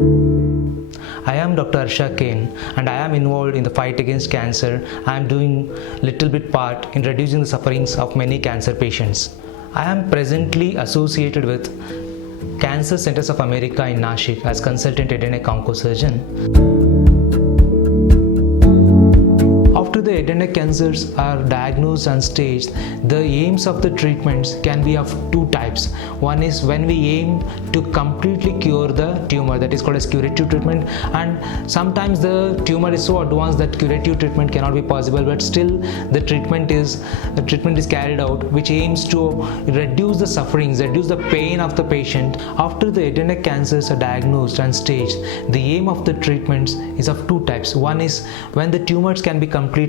I am Dr. Arsha Kane and I am involved in the fight against cancer. I am doing little bit part in reducing the sufferings of many cancer patients. I am presently associated with Cancer Centers of America in Nashik as consultant head and neck oncosurgeon. After the head and neck cancers are diagnosed and staged, the aims of the treatments can be of two types. One is when we aim to completely cure the tumor, that is called as curative treatment, and sometimes the tumor is so advanced that curative treatment cannot be possible, but still the treatment is carried out, which aims to reduce the sufferings, reduce the pain of the patient. After the head and neck cancers are diagnosed and staged, the aim of the treatments is of two types. One is when the tumors can be completely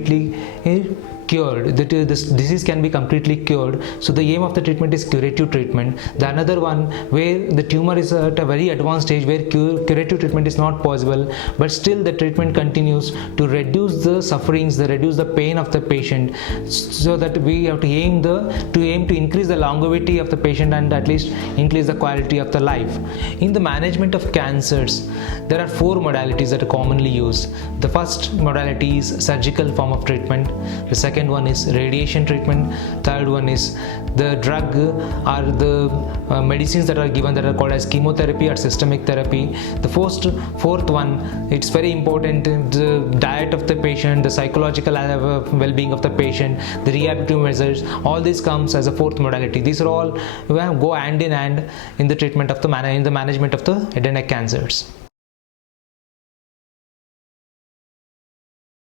cured, this disease can be completely cured, so the aim of the treatment is curative treatment. The another one where the tumor is at a very advanced stage where curative treatment is not possible, but still the treatment continues to reduce the sufferings, reduce the pain of the patient, so that we have to aim to increase the longevity of the patient and at least increase the quality of the life. In the management of cancers, there are four modalities that are commonly used. The first modality is surgical form of treatment. The second one is radiation treatment. Third one is the drug or the medicines that are given that are called as chemotherapy or systemic therapy. The fourth one, it's very important, the diet of the patient, the psychological well-being of the patient, the rehabilitative measures, all this comes as a fourth modality. These are all go hand in hand in the treatment of the management of the head and neck cancers.